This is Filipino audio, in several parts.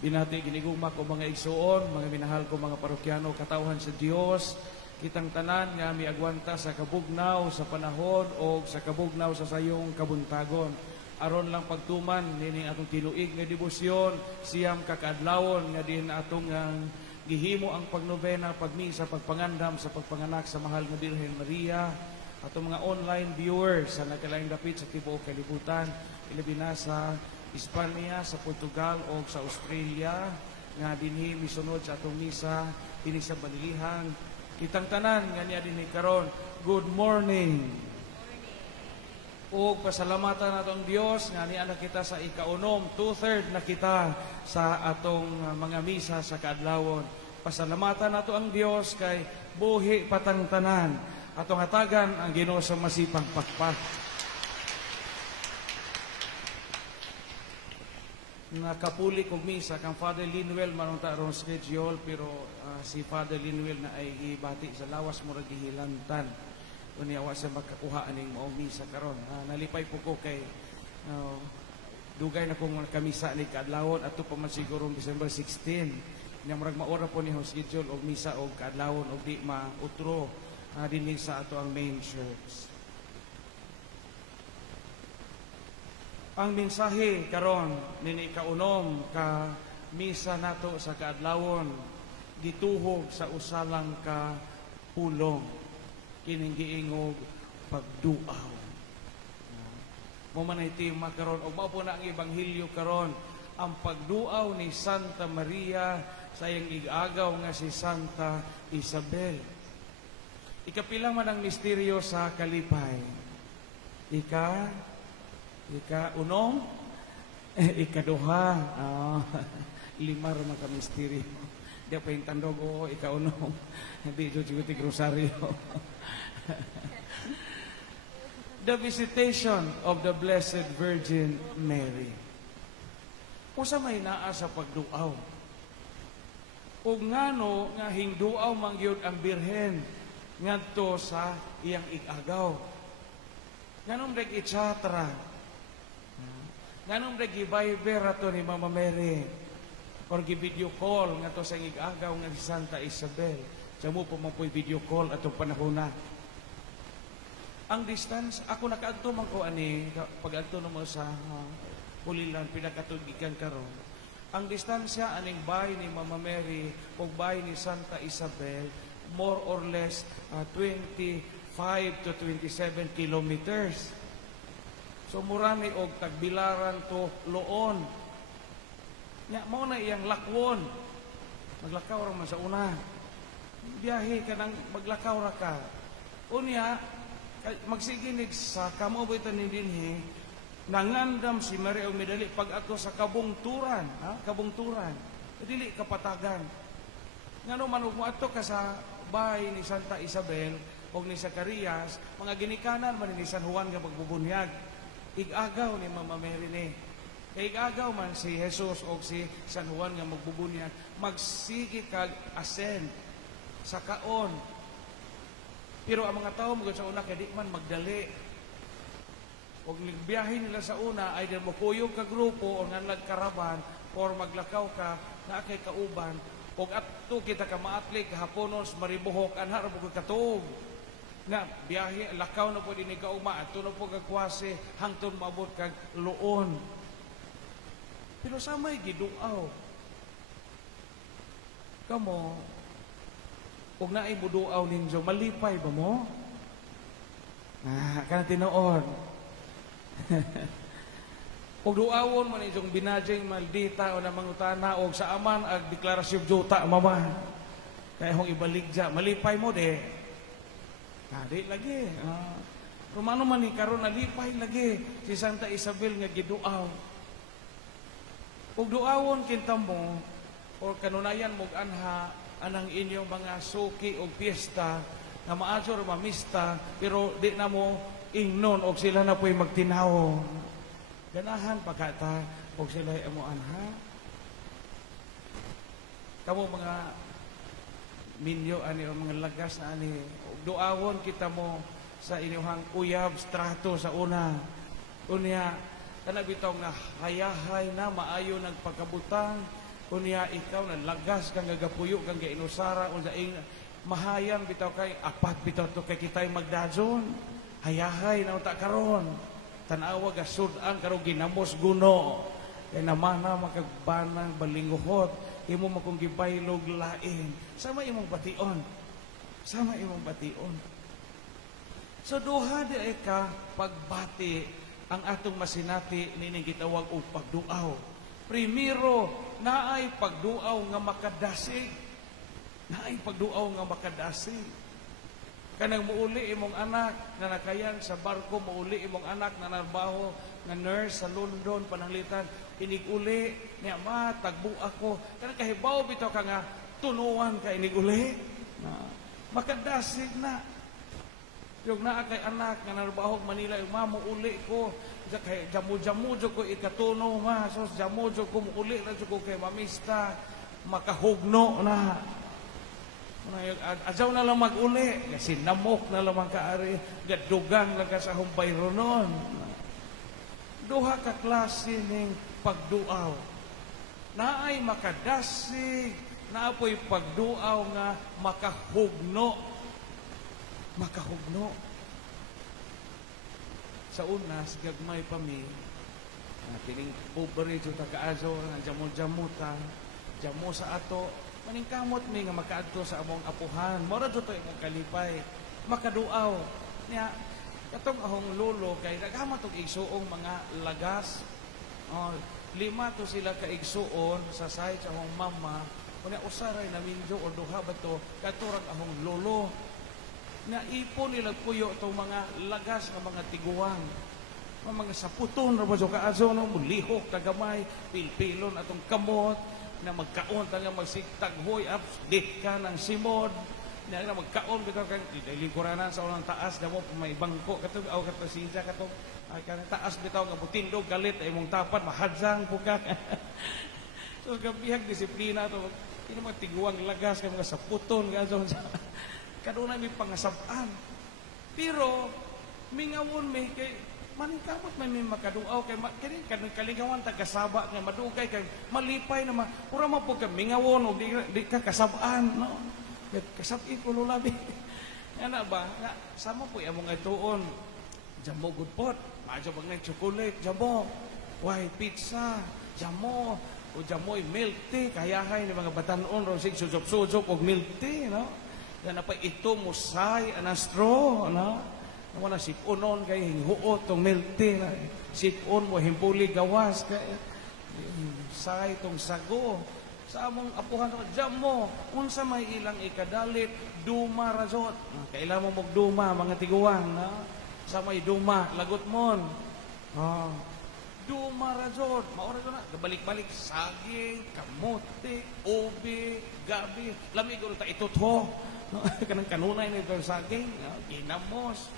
Binati ginigugma ko mga igsuon, mga minahal ko mga parokyano, katawhan sa Dios, kitang tanan nga miagwanta sa kabugnaw sa panahon o sa kabugnaw sa sayong kabuntagon. Aron lang pagtuman nini atong tinuig nga debosyon, siyam kakaadlawon nga din atong gihimo ang pagnobena, pagmisa, pagpangandam sa pagpanganak sa mahal nga Birhen Maria. Atong mga online viewers sa nagkalaing dapit sa tibuok kalibutan, ilabi na sa Espanya, sa Portugal o sa Australia nga dinhi misunod sa atong misa dinhi sa Balilihan. Kitang tanan nga niya dinhi karon. Good morning. O pasalamatan nato ang Dios nga niya na kita sa ikaunom, 2/3 na kita sa atong mga misa sa kaadlawon. Pasalamatan nato ang Dios kay buhi patang tanan. Atong hatagan ang Ginoo sa masipang pakpak. Nakapuli kong misa kang Father Linuel manunta ron schedule pero si Father Linuel na ay ibati sa lawas murag gihilantan uniawa sa magkakuha aning maong misa karon. Nalipay po ko kay dugay na kong kamisa ni kaadlawon ato pa man siguro December 16 nya murag maora po ni schedule og misa og kaadlawon og di mautro dinhi sa ato ang main church. Ang mensahe karon nini kaunom ka misa nato sa kaadlawon gituhog sa usalang ka pulong kining giingog pagduaw. Mo man ay tema karon og mao po na ang ebanghelyo karon ang pagduaw ni Santa Maria sa iyang igagaw nga si Santa Isabel. Ikapila man ang misteryo sa kalipay. Ika-unom, ikaduha, limar mga misteryo. Di pa yung tandog, ika-unom, hindi juti rosaryo. The visitation of the Blessed Virgin Mary. Usa may naa sa pagduaw. O ngano nga hingduaw mangyod ang Birhen ngadto sa iyang igagaw. Nganong reg itsatra. Nganong reg i-Viber ato ni Mama Mary or gi-video call ngadto sa igagaw nga si Santa Isabel. Sa mo po mapoy video call atong panahon na. Ang distance, ako nakaadto man ko ani pag-adto mo sa Pulilan pinakatugikan karon. Ang distansya aning bahay ni Mama Mary ug bahay ni Santa Isabel more or less 25 to 27 kilometers. So murami og tagbilaran to Loon. Nya mao na iyang lakwon. Maglakaw ra man sa una. Biyahe ka nang maglakaw ra ka. Unya magsiginig sa kamobitan ni dinhi nangandam si Maria og midali pag ato sa kabungturan, kabungturan. Dili kapatagan. Ngano man ug moadto ka sa bahay ni Santa Isabel o ni Zacarias, mga ginikanan man ni San Juan nga magbubunyag. Igagaw ni Mama Mary ni. Kay igagaw man si Jesus o si San Juan nga magbubunyag, magsigi kag ascend sa kaon. Pero ang mga tao magod sa una kay di man magdali. Og nagbiyahe nila sa una ay din mo kuyog ka grupo o nganlag karaban or maglakaw ka na kay kauban og atto kita ka maatlik haponos maribuhok anha ra bugod katog na biyahe lakaw na po din kaugma atto na po kagkwase hangtod maabot kag Loon. Pero sa may giduaw kamo og naay buduaw ninyo malipay ba mo? Kana tinuod. Og duawon man itong binadjing maldita o na mangutana og sa aman ag deklarasyon juta mama. Kaya hong ibaligja malipay mo de. Di lagi. Romano man ni karon nalipay lagi si Santa Isabel nga giduaw. Og duawon kinta mo o kanunayan mo anha anang inyong mga suki o piyesta na maadyo o mamista pero di na mo ingnon og sila na po'y magtinaw. Ganahan pagkata og sila ay amuan ha. Kamo mga minyo ani o mga lagas na ani duawon kita mo sa inyong uyab strato sa una. Unya kana bitaw nga hayahay na maayo nagpagkabutang Kunya ikaw na lagas kang gagapuyo kang gainusara unsa ing mahayan bitaw kay apat bitaw to kay kitay magdajon. Hayahay na unta karon. Tanawa gasudan karon ginamos guno. Kay namana makagbanang balinguhot, imo makong gibaylog lain. Sama imong bation. Sama imong bation. So duha di ay ka pagbati ang atong masinati nining gitawag og pagduaw. Primero, naay pagduaw nga makadasig. Naay pagduaw nga makadasig. Kanang muuli imong anak na nakayan sa barko, muuli imong anak na narbaho nga nurse sa London, pananglitan, iniguli, niya ma, tagbu ako. Kanang kahibaw bitaw ka nga, tunuan ka iniguli. Makadasig na. Yung naa kay anak nga narbaho Manila, yung ma, muuli ko. Kay jamu-jamu jo ko ikatuno ma. So jamu jo ko muuli na jo ko kay mamista. Makahugno na. Ajaw na lang mag-uli. Kasi namok na lang kaari. Gadugang lang ka sa humpay ronon. Duha ka klase ning pagduaw. Naay makadasig. Naapoy pagduaw nga makahugno. Makahugno. Sa una, sigagmay pa mi. Piling pobre jo tagaazo nga jamon-jamuta. Jamo sa ato. Maningkamot mi nga makaadto sa among apuhan. Mora jo to imong kalipay. Makaduaw. Nya katong ahong lolo kay naghamat og igsuong mga lagas. 5 to sila ka igsuon sa side sa ahong mama. Kunya usaray na minjo o duha ba to katurang ahong lolo. Na ipon nila puyo itong mga lagas ng mga tiguang. Mga saputon na ba jo kaazo no mulihok kagamay pilpilon atong kamot na magkaon talaga magsigtaghoy up dik ka ng simod na magkaon bitaw kang lingkuranan sa unang taas damo may bangko katong aw kato sinja katong ay kanang taas bitaw nga butindog galit ay mong tapat mahadzang puka. So gabihag disiplina to kini mga tiguang lagas kay mga saputon gazo kaduna mi pangasab-an pero mingawon mi kay maningkamot man mi makaduaw kay kini kanang kalingawan tagasaba nga madugay kay malipay na pura man po ka mingawon og di ka kasab-an no kasab-i ko labi ana ba nga sama po among ituon jamo good pot maajo bang ng chocolate jamo white pizza jamo o jamoy milk tea kayahay ni mga batanon ro sig sujok-sujok og milk tea no yan na pa ito musay anang straw no wala sipunon kay hinghuot tong milk tea na sipon mo himpuli gawas kay say tong sago sa among apuhan jam mo unsa may ilang ikadalit duma razot kailan mo magduma mga tiguan na sa may duma lagot mon duma razot maura na balik-balik saging kamote ubi gabi lami ko ta itutho no kanang kanunay ni tong saging ginamos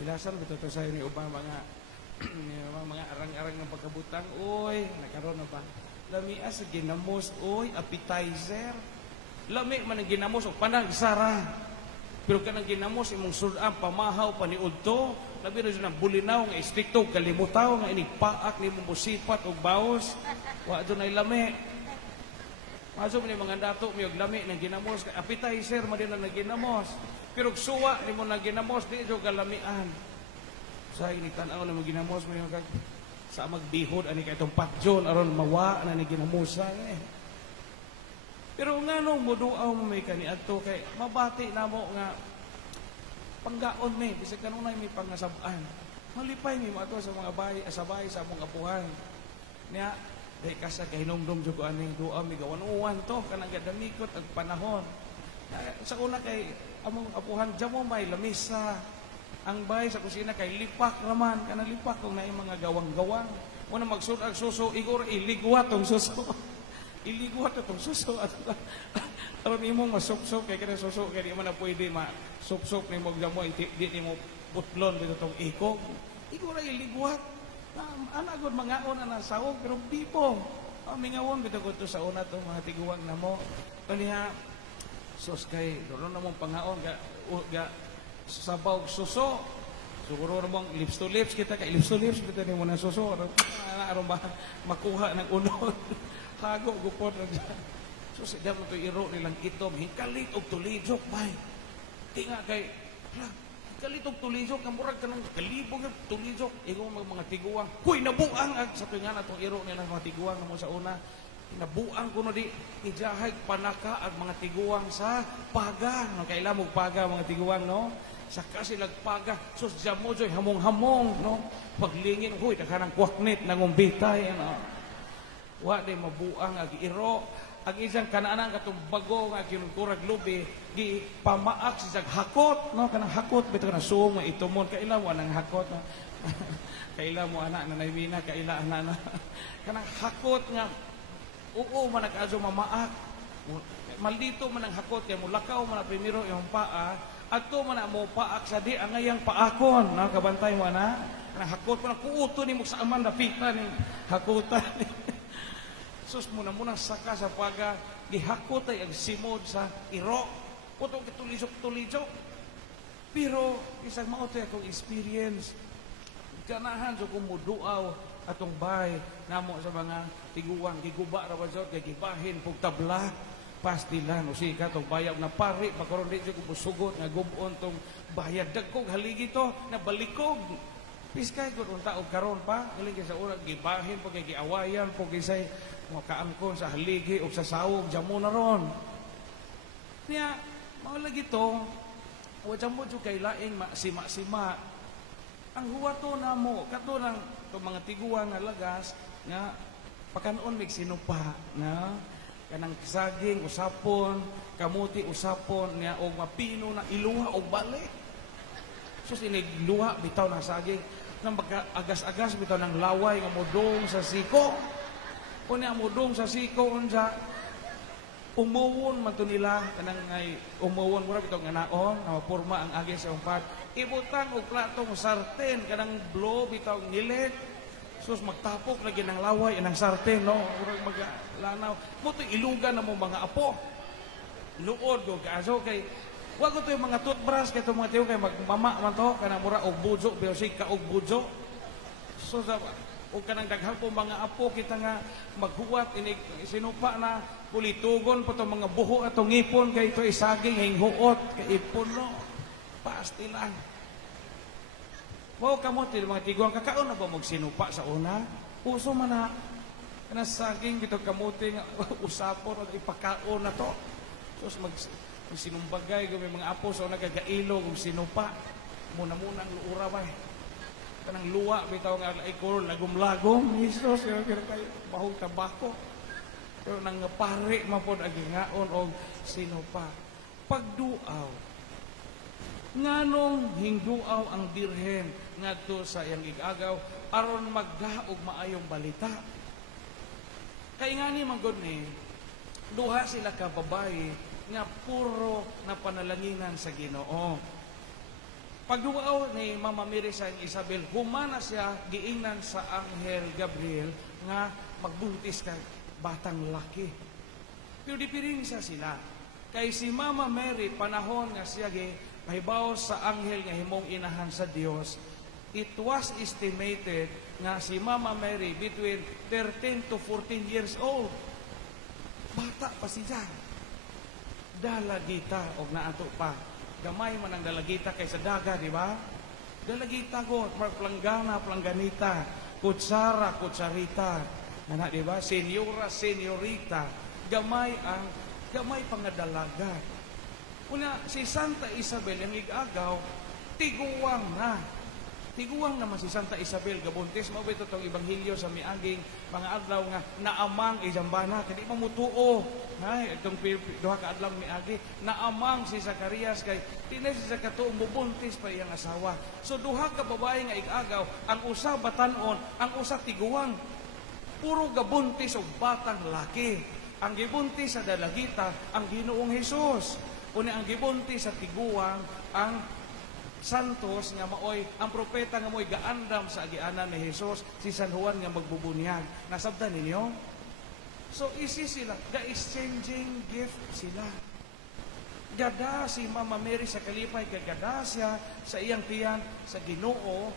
ilasan bitaw to sa ni ubang mga arang-arang ng pagkabutan oy nakaroon na ba lami sa ginamos oy appetizer lami man ang ginamos o panagsara pero kanang ginamos imong sudan pamahaw paniudto labi ra jud bulinaw nga istrikto kalimutaw nga inigpaak nimo musipat og baos wa do nay lami maso man mga dato mi og lami ng ginamos appetizer man din ang ginamos pero suwa nimo na ginamos di jo kalamian sa initan-aw na ginamos mo yung sa magbihod ani kay itong patjon aron mawa na ni ginamusan pero nga nung muduaw mo may kaniadto kay mabati namo nga panggaon mi bisag kanunay mi pangasab-an malipay mi mo ato sa mga bahay sa among apuhan niya dahil kasa kay hinumdum jo ko aning duaw mi gawan-uwan to kanang gadamikot ag panahon sa una kay among apuhan jamo may lamisa ang bahay sa kusina kay lipak naman kanang lipak kung naay mga gawang-gawang una magsurag suso igor iligwat tong suso iligwat tong suso aron imong masupsop kay kana suso kay di man na pwede masupsop nimo jamo di nimo butlon dito tong ikog igor iligwat ana gud mangaon ana sawog pero bipo mingawon bitaw ko to sa una tong mga tiguwang namo kaniha sos kay doon na mong pangaon ga sabaw suso siguro namang lips to lips kita kay lips to lips kita ni mo na suso aron ba makuha ng unod hago gupod na dyan. So siya mo ito iro nilang itom, hikalit og tulijok, bay. Di nga kay, hikalit og tulijok, kamurag ka ng kalibog yung tulijok. Ikaw mga tiguang, huy, nabuang ag sa tuyo nga na itong iro nilang mga tiguang na mo sa una. Nabuang ko no di, ijahay panaka ag mga tiguang sa paga. No? Kailan mo paga mga tiguang, no? Saka silang paga, sus dyan mo dyan, hamong-hamong, no? Paglingin, huy, nakanang kwaknit, nangumbitay, no? Wa de mabuang ag iro. Ang isang kanaanan katong bago nga kinurag lubi gi pamaak sa hakot, no? Kanang hakot bitaw na suong nga itumon kailan wa nang hakot, no? Kailan mo anak na naybina kailan na kanang hakot nga oo man nag-adyo mamaak. Maldito man ang hakot kay mulakaw man primero yung paa adto man mo paak sa di angayang paakon, no? Kabantay mo na kanang hakot man kuuto ni mo sa aman napita ni hakotan. Sus muna saka sa paga gihakot ay ang simod sa iro putong kitulisok-tulisok pero isang maote akong experience ganahan so kumuduaw atong bay namo sa mga tiguang giguba ra jud kay gibahin pug tabla pastilan usika tong bayag na pari pagkaron di jud ko sugot nga gubon tong bayad dagkog haligi to na balikog piskay gud unta og karon pa galing sa ura gibahin pug giawayan pug isay mga kaangkon sa haligi o sa sawog, dyan mo na ron. Kaya, mga lagi ito, dyan mo dyan kay laing sima-sima. Ang huwato na mo, kato ng mga tiguan na lagas, nga, pakanoon may sinupa, na, kanang saging, usapon, kamuti, usapon, niya, o mapino na iluha o balik. So, sinigluha, bitaw ng saging, nang agas-agas, bitaw ng laway, nga modong sa siko. Kung niya mudong sa siko unja umuwon man to nila kanang ngay umuwon mura bitong nganaon na mapurma ang agi sa umpat ibutang og platong sarten kanang blow bitong nilet sus magtapok lagi ng laway anang sarten no murag maglanaw mo to ilugan na mo mga apo luod go kaso kay wa ko to yung mga toothbrush kay to mga tiyo kay magmama man to kanang mura og bujo biosig ka og bujo so sa o kanang daghang po mga apo kita nga maghuwat inig sinupa na pulitugon po itong mga buho at ngipon kay ito isaging hinghuot kay ipon no pasti lang wow kamote mga tiguang kakaon na ba magsinupa sa una puso man na kanang saging bitong kamote nga usapon at ipakaon na to sus magsinumbagay kung mga apo sa una kagailo kung sinupa muna-munang luura ba kanang luwa bitaw nga ikor lagom-lagom Jesus pero kay bahog tabako pero nang pare mapod agi ngaon og sino pa pagduaw nganong hingduaw ang birhen ngadto sa iyang igagaw aron magdaog maayong balita kay ngani man gud ni duha sila ka babae nga puro na panalanginan sa Ginoo. Pagduaw ni Mama Mary sa Isabel, humana siya giingnan sa Anghel Gabriel nga magbuntis ka batang laki. Pero dipiring sa sila. Kay si Mama Mary, panahon nga siya pahibaw sa Anghel nga himong inahan sa Dios, it was estimated nga si Mama Mary between 13 to 14 years old. Bata pa siya. Dalagita o naato pa. Gamay man ang dalagita kaysa daga, di ba? Dalagita ko, planggana, plangganita, kutsara, kutsarita, na di ba? Senyora, senyorita, gamay pangadalaga. Una, si Santa Isabel, ang igagaw, tiguang na. Tiguang naman si Santa Isabel, gabuntis, mabito itong Ebanghelyo sa miaging mga adlaw nga naamang ijambana, kadi mamutuo. Ay, itong duha ka adlaw miagi, naamang si Zacarias kay tinay si Zacatuong mubuntis pa iyang asawa. So duha ka babae nga igagaw, ang usa batanon, ang usa tiguang. Puro gabuntis og batang laki. Ang gibuntis sa dalagita, ang Ginoong Hesus. Una ang gibuntis sa tiguang, ang Santos nga maoy ang propeta nga moy gaandam sa agianan ni Hesus si San Juan nga magbubunyag. Nasabtan ninyo? So isi sila, ga-exchanging gift sila. Gada si Mama Mary sa kalipay, gada siya sa iyang tiyan sa Ginoo.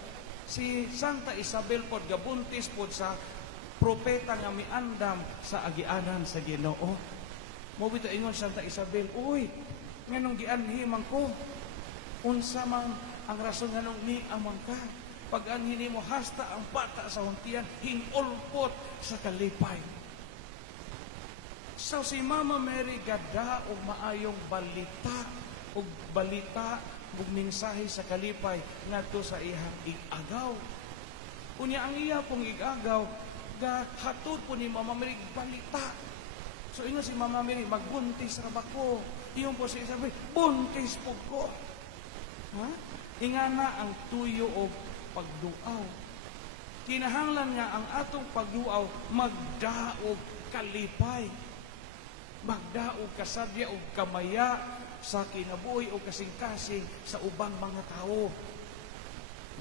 Si Santa Isabel pod gabuntis pod sa propeta nga miandam sa agianan sa Ginoo. Mo bitaw ingon Santa Isabel, uy, nganong gianhimang ko? Unsa man ang rason nganong ni amang ka? Pag ang hinimo hasta ang bata sa huntian, hinulpot sa kalipay. So si Mama Mary gada og maayong balita ug mensahe sa kalipay ngadto sa iyang igagaw. Unya ang iya pong igagaw hatod po ni Mama Mary balita. So ingon si Mama Mary, magbuntis ra ba ko? Iyon po siya sabi, buntis po ko. Ha? Ingana ang tuyo o pagduaw. Kinahanglan nga ang atong pagduaw magdaog kalipay. Magdaog kasadya o kamaya sa kinabuhi o kasing-kasing sa ubang mga tao.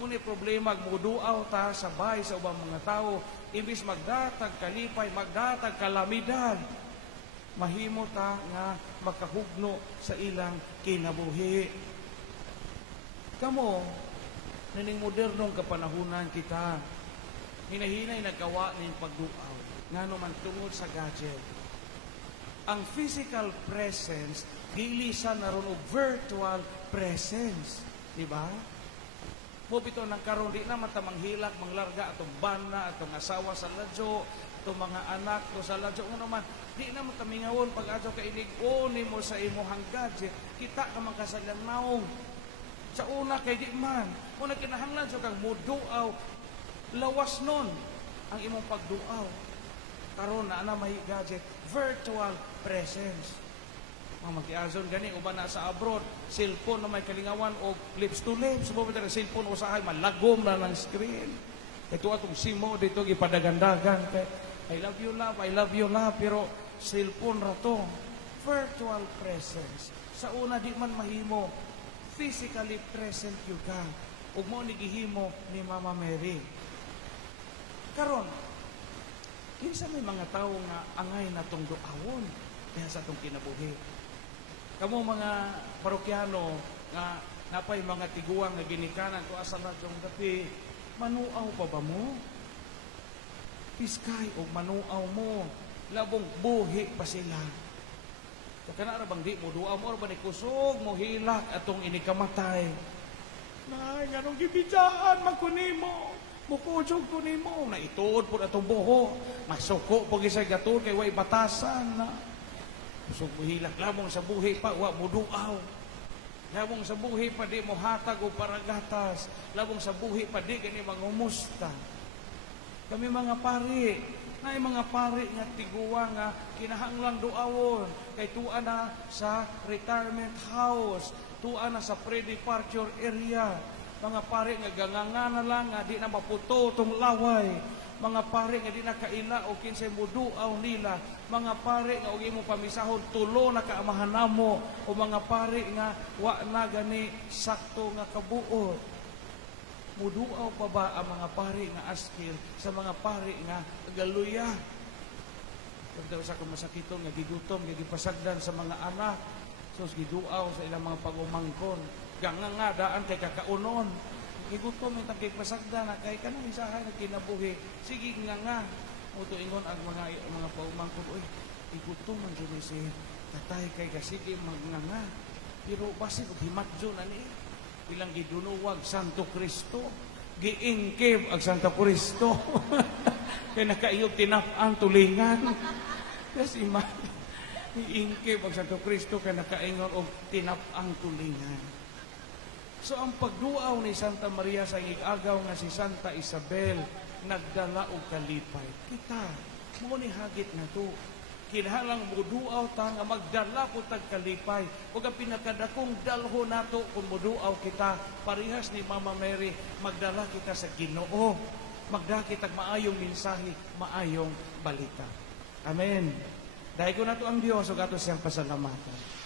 Ngunit problema, magmuduaw ta sabay sa ubang mga tao, imbis magdatag kalipay, magdatag kalamidad, mahimo ta nga makahugno sa ilang kinabuhi. Kamo, naning modernong kapanahunan kita, hinahinay nagawa ng pagduaw, nga naman tungod sa gadget. Ang physical presence, gilisan na ron o virtual presence. Diba? Mubito ng karon, di na matamanghilak, manglarga, atong bana, atong asawa sa ladyo, atong mga anak ko sa ladyo. Ano naman, di na matamingawon pag-adyo kailig-oni mo sa imuhang gadget, kita ka man kasalang naong. Sa una kay di man, una kinahanglan so kang muduaw, lawas nun ang imong pagduaw. Karon na may gadget, virtual presence. Mga mag-iazon gani, uban na sa abroad, cellphone na may kalingawan o lips to lips. Subo na cellphone usahay, malagom na ng screen. Ito atong simo dito, ipadagandagan. I love you love, pero cellphone ra to. Virtual presence. Sa una di man mahimo, physically present you ka. Ug mo ni gihimo ni Mama Mary. Karon, kinsa may mga tawo nga angay natong duawon kaya sa atong kinabuhi. Kamo mga parokyano nga napay mga tiguang nga ginikanan ko asa natong gabi, manuaw pa ba mo? Piskay o manuaw mo, labong buhi pa sila. Kana ra bang di mo duaw mo ba ni kusog mo hilak atong inikamatay. Nay, nganong gibidaan man ko nimo? Mukujog ko nimo na ituod pud atong buho. Masuko pag isay gatul kay way batasan na. Kusog mo hilak lamong sa buhi pa wa mo duaw. Labong sa buhi pa di mo hatag og paragatas. Labong sa buhi pa di gani mangumusta. Kami mga pari, na mga pari nga tiguwa nga kinahanglang duawon kay tuwa na sa retirement house, tuwa na sa pre-departure area. Mga pari nga ganganga na lang nga di na maputo tong laway. Mga pari nga di na kaila o kinsay muduaw nila. Mga pari nga og imo pamisahon tulo na kaamahan namo o mga pari nga wa na gani sakto nga kabuot. Muduaw pa ba ang mga pari nga askil sa mga pari nga galuya? Pagdaw sa kumasakiton nga gigutom, nga gipasagdan sa mga anak, so giduaw sa ilang mga pagumangkon. Ganga daan kay kakaunon. Gigutom yung tagkipasagdan na kay kanang isahay na kinabuhi. Sige nga. Muto ingon ang mga pagumangkon, uy, igutom man dyan si tatay kay kasige magnganga. Pero basin o himatjo na ni. Ilang gidunuwag Santo Cristo, giingkib ang Santo Cristo. Kaya nakaiyog tinap-ang tulingan. Kasi giingkib ang Santo Cristo kaya nakaingon og tinap-ang tulingan. So ang pagduaw ni Santa Maria sa igagaw nga si Santa Isabel nagdala og kalipay. Kita mo ni hagit na to. Kinahanglang muduaw ta nga magdala po tag kalipay. Ug ang pinakadakong dalho nato kung muduaw kita parehas ni Mama Mary, magdala kita sa Ginoo. Magdala kita maayong mensahe, maayong balita. Amen. Dahil ko nato ang Dios ug ato siyang pasalamatan.